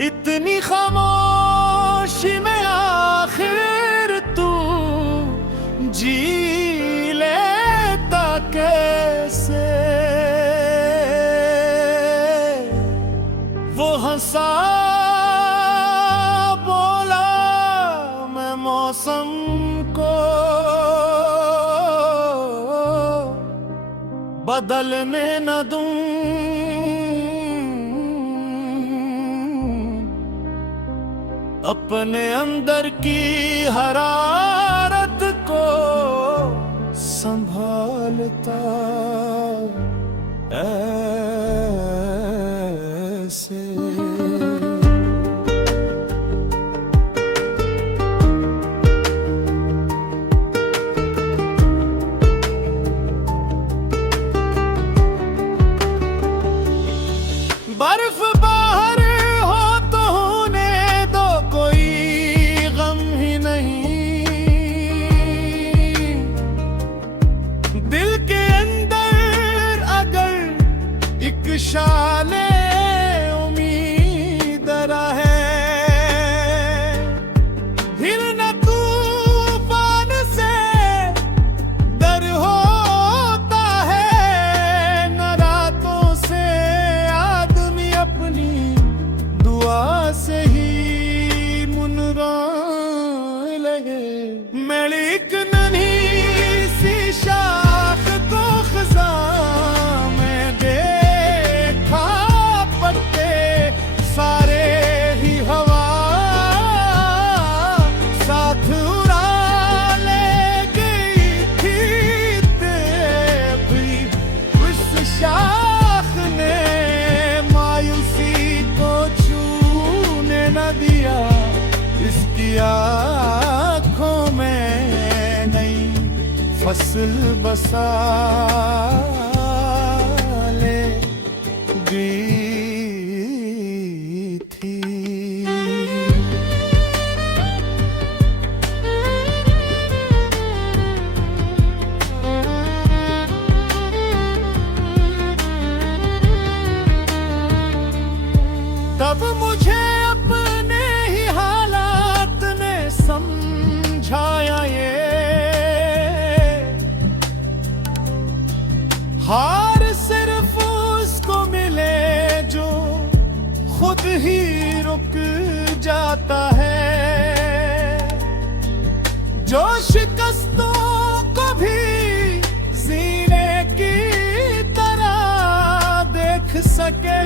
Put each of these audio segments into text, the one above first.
इतनी खामोशी में आखिर तू जी लेता कैसे। वो हंसा बोला मैं मौसम को बदलने न दूं। अपने अंदर की हरारत को संभालता ऐसे। बर्फ बाहर हो तो होने दो, कोई गम ही नहीं। दिल के अंदर अगर एक शाले उम्मीद रहे, फिर न तूफान से डर होता है, न रातों से आदमी अपनी दुआ से ही मुनरा लगे। मेरी एक नन्ही सी शाख को खज़ां में देखा, पत्ते सारे ही हवा साथ उड़ा ले गई थी। भी उस शाख ने मायूसी को छूने न दिया। इसकी आँखों में नई फसल बसा ले गई थी। तब मुझे अपने ही हालात ने समझाया, ये हार सिर्फ उसको मिले जो खुद ही रुक जाता है, जो शिकस्तों को भी सीने की तरह देख सके।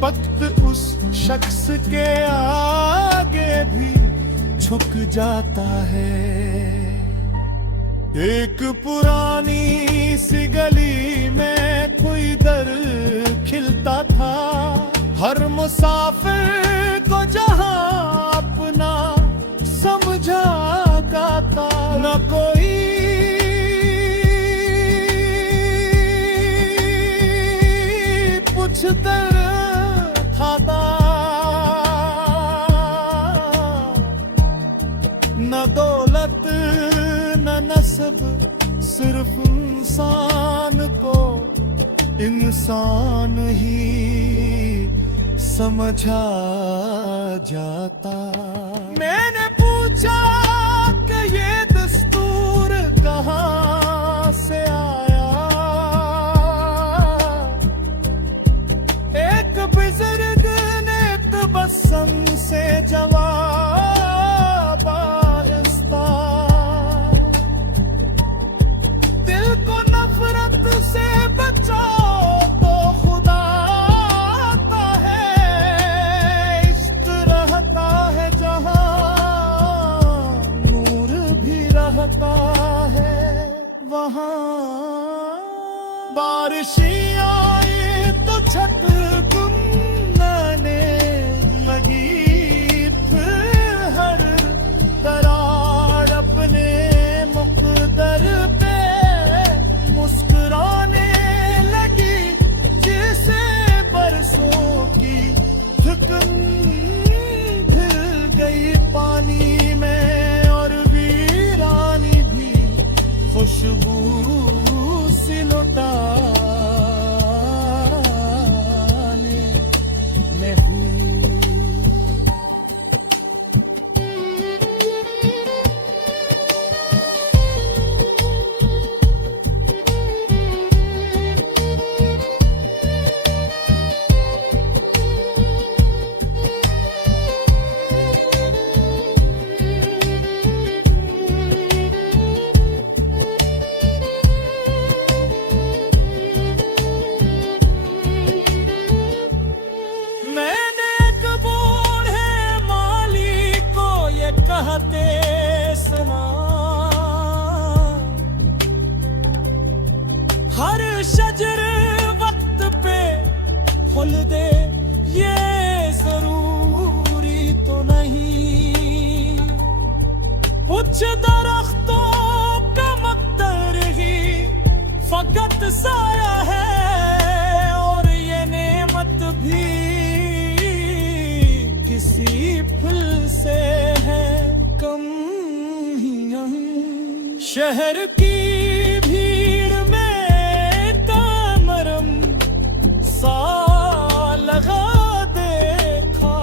वक्त उस शख्स के आगे भी झुक जाता है। एक पुरानी सी गली में कोई दर खिलता था, हर मुसाफिर को जहां अपना समझा गाता। न कोई पूछ दर खाता, न दौलत न नस्ब, सिर्फ इंसान को इंसान ही समझा जाता। मैंने पूछा कि ये दस्तूर कहाँ से आया। एक बुजुर्ग ने तबस्सुम से जवाब आहिस्ता, दिल को नफरत से बचाओ तो खुदा आता है। इश्क रहता है जहां, नूर भी रहता है वहां। बारिशें आए तो छत गुमनाने लगी, फिर हर दरार अपने मुक़द्दर पे मुस्कुराने लगी। जैसे बरसों की थकन ढल गई पानी में, और वीरानी भी खुशबू सी लुटा शजर वक्त पे फूल दे ये जरूरी तो नहीं, कुछ दरख्तों का मकदर ही फकत साया है, और ये नेमत भी किसी फूल से है कम ही नहीं। शहर की भीड़ में तामरम सा लगा देखा,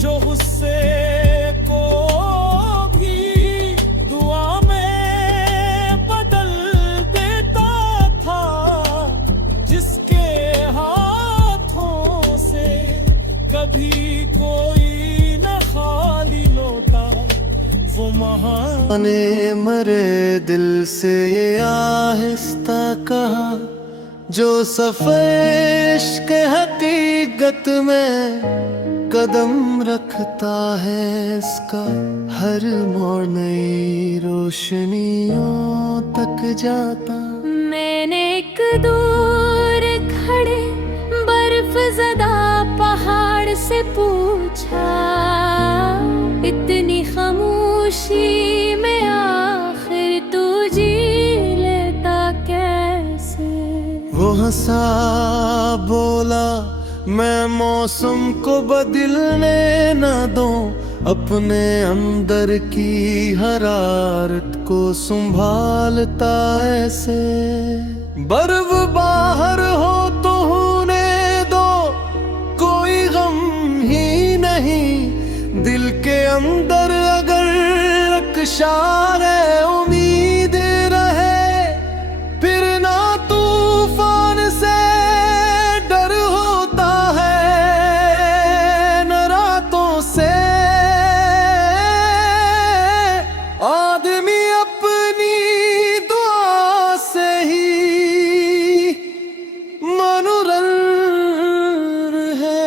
जो गुस्से को भी दुआ में बदल देता था, जिसके हाथों से कभी कोई न खाली लौटा, वो महान ने मरे दिल से ये आहिस्ता कहा, जो सफर इश्क हकीकत में कदम रखता है, इसका हर मोड़ नई रोशनियों तक जाता। मैंने एक दूर खड़े बर्फ ज़दा पहाड़ से पूछा, इतनी खामोशी में आखिर तू जी लेता कैसे? वो हंसा बोला, मैं मौसम को बदलने न दूं, अपने अंदर की हरारत को संभालता ऐसे। बर्फ बाहर हो तो होने दो, कोई गम ही नहीं, दिल के अंदर अगर रख्शार है उम्मीद रहे, फिर ना तूफान से डर होता है न रातों से। आदमी अपनी दुआ से ही मनोरल है।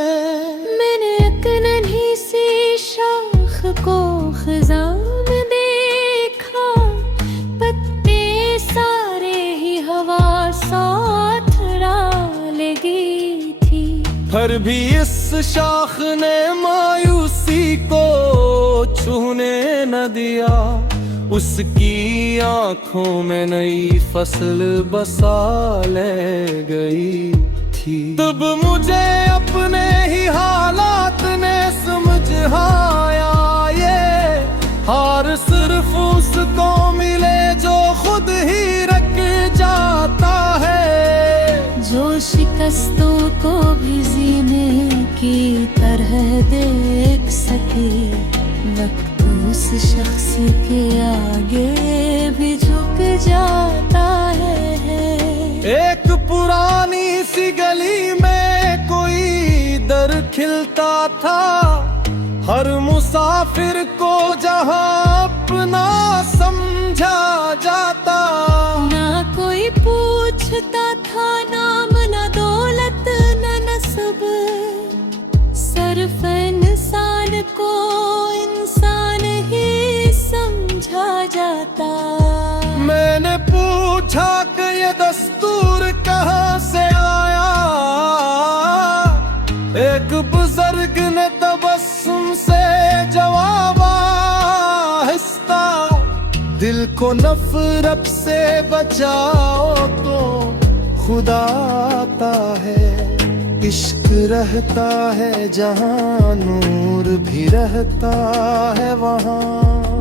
मैंने एक नन्ही सी शाख को खिज़ां में देखा, पत्ते सारे ही हवा साथ लगी थी, पर भी इस शाख ने मायूसी को छूने न दिया, उसकी आंखों में नई फसल बसा ले गई थी। तब मुझे अपने ही हालात ने समझ आया, ये हार सिर्फ उसको मिले जो खुद ही रख जाता है, जो शिकस्तों को भी जीने की तरह देख सके। वक्त उस शख्स के आगे भी झुक जाता है। एक पुरानी सी गली में कोई दर खिलता था, हर मुसाफिर को जहां अपना समझा जाता। ना कोई पूछता था नाम, ना दौलत, ना नस्ब, सिर्फ इंसान को इंसान ही समझा जाता। मैंने पूछा कि ये दस्तूर कहाँ से आया, एक बुजुर्ग ने तबस्सुम से जवाब आहिस्ता, दिल को नफरत से बचाओ तो खुदा आता है। इश्क रहता है जहाँ, नूर भी रहता है वहाँ।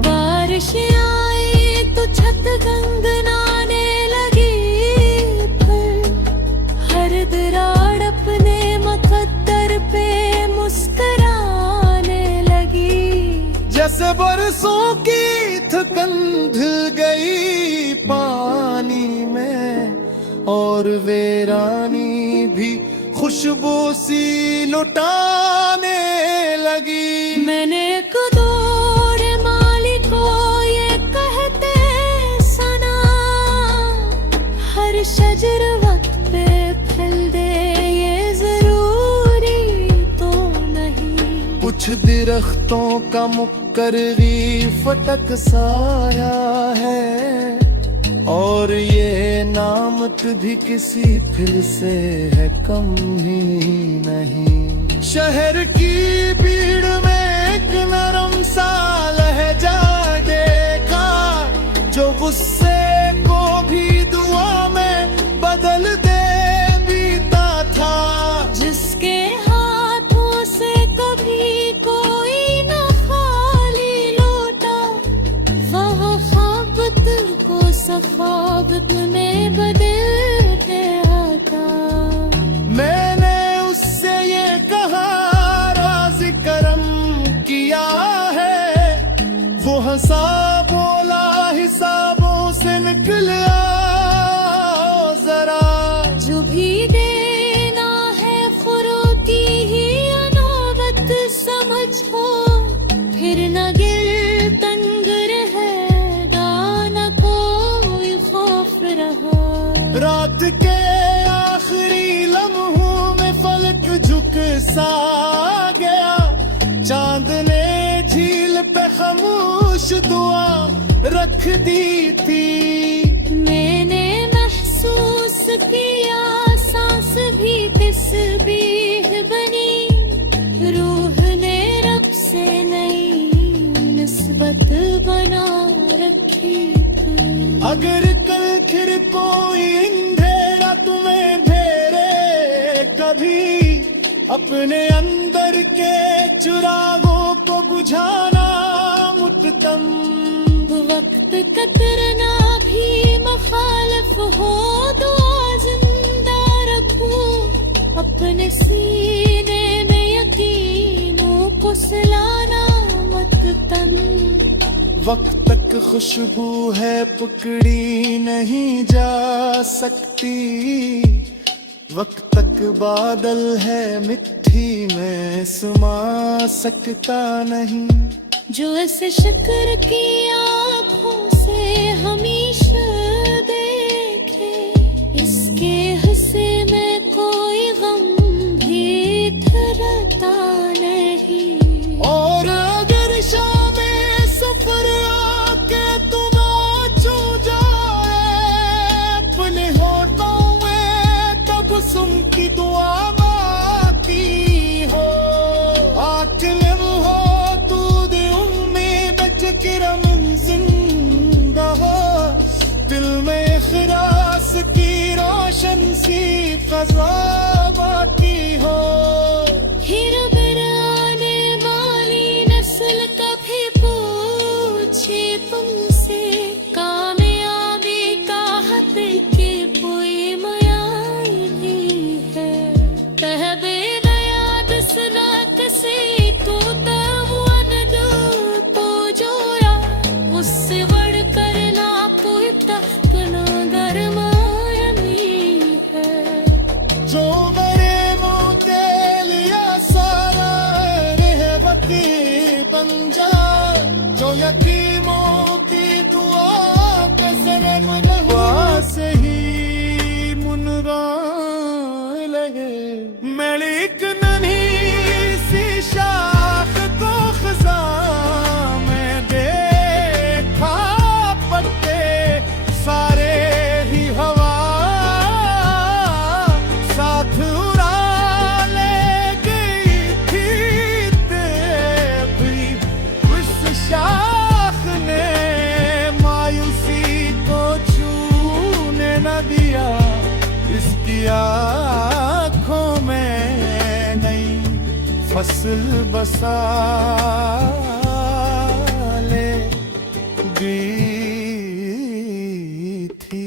बारिश आई तो छत गंगनाने लगी, फिर हर दरार अपने मुकद्दर पे मुस्कुराने लगी। जैसे बरसों की थकन ढल गई पानी में, और वीरानी भी खुशबू सी लुटाने लगी। मैंने एक दौर माली को ये कहते सुना, हर शजर वक्त पे फल दे ये जरूरी तो नहीं। कुछ दरख्तों का मुकर्री फटक साया है, और ये नामत भी किसी फिर से है कम ही नहीं। शहर की भीड़ में एक नरम सा लहजा देखा, जो गुस्से को भी दुआ में बदल दे बीता था। जिसके हाथों से कभी कोई न खाली लौटा, वह ख्वाबत को सखावत में बदल गया था। मैंने उससे ये कहा राज़ी करम किया है, वो हंसा बोला हिसाबों से निकल आओ जरा। जो भी देना है फरोती ही अनोबत समझो, फिर न गिर तंग रहेगा न कोई खौफ रहा। रात के आखिरी लम्हों में फलक झुक सा गया, चांद ने झील पे खामोश दुआ रख दी थी। मैंने महसूस किया सांस भी तस्बीह बनी, रूह ने रब से नई निस्बत बना रखी थी। अगर कल फिर कोई अंधेरा तुम्हें घेरे कभी, अपने अंदर के चिरागों को बुझाना मुत्तम। वक्त कतरना भी मुखालिफ हो, दुआ जिंदा रखूं अपने सीने में यकीनों को सिलाना मत तन। वक्त तक खुशबू है पकड़ी नहीं जा सकती, वक्त तक बादल है मिट्टी में समा सकता नहीं। जो ऐसे शक्र की आँखों से हमेशा देखे, इसके हिस्से में कोई गम भी ठहरता नहीं। और अगर शामे सफर आके तुम चू जाए अपने होठों में, तब सुन की दुआ बाकी हो। आकलम हो किरम जिंदा हो, दिल में इखलास की रोशन सी फजा बाकी हो। फिर आने वाली नस्ल कभी पूछे तुमसे, कामयाबी का हद के कोई मयानी है। तहबे नया दसरात से तो उससे बढ़कर ना कोई तख्त ना गरमायनी है। जो बरे मोते लिया सारा रहबती बन जा, जो यतीमों की दुआ के सबब हुआ से ही मुनरा लगे। मेरी एक नन्ही सी शाख को खज़ां में देखा, पत्ते सारे ही हवा साथ उड़ा ले गई थी। भी उस शाख ने मायूसी को छूने न दिया, इसकी आँखों में नई फसल बसा ले गई थी।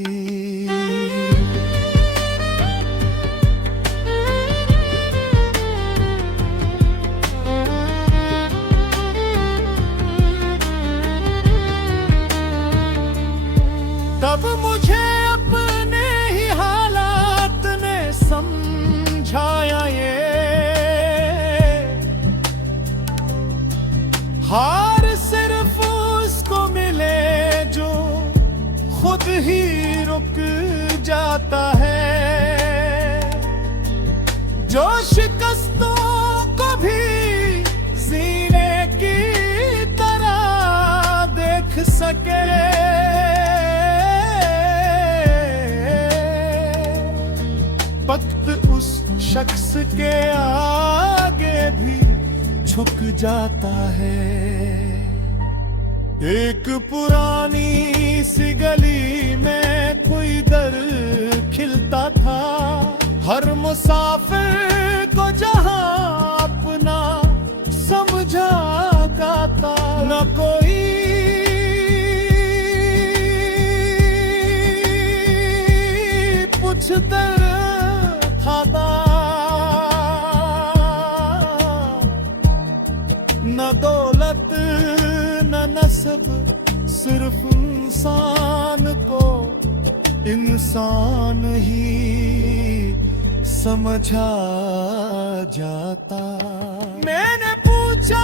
तब मुझे अपने ही हालात ने समझाया, ये हार सिर्फ उसको मिले जो खुद ही रुक जाता है, जो शिकस्तों को भी सीने की तरह देख सके। वक्त उस शख्स के आगे भी झुक जाता है। एक पुरानी सी गली में कोई दर खिलता था, हर मुसाफिर को जहां अपना समझा गाता। न कोई पूछ दर खाता, न दौलत न नस्ब, सिर्फ इंसान को इंसान ही समझा जाता। मैंने पूछा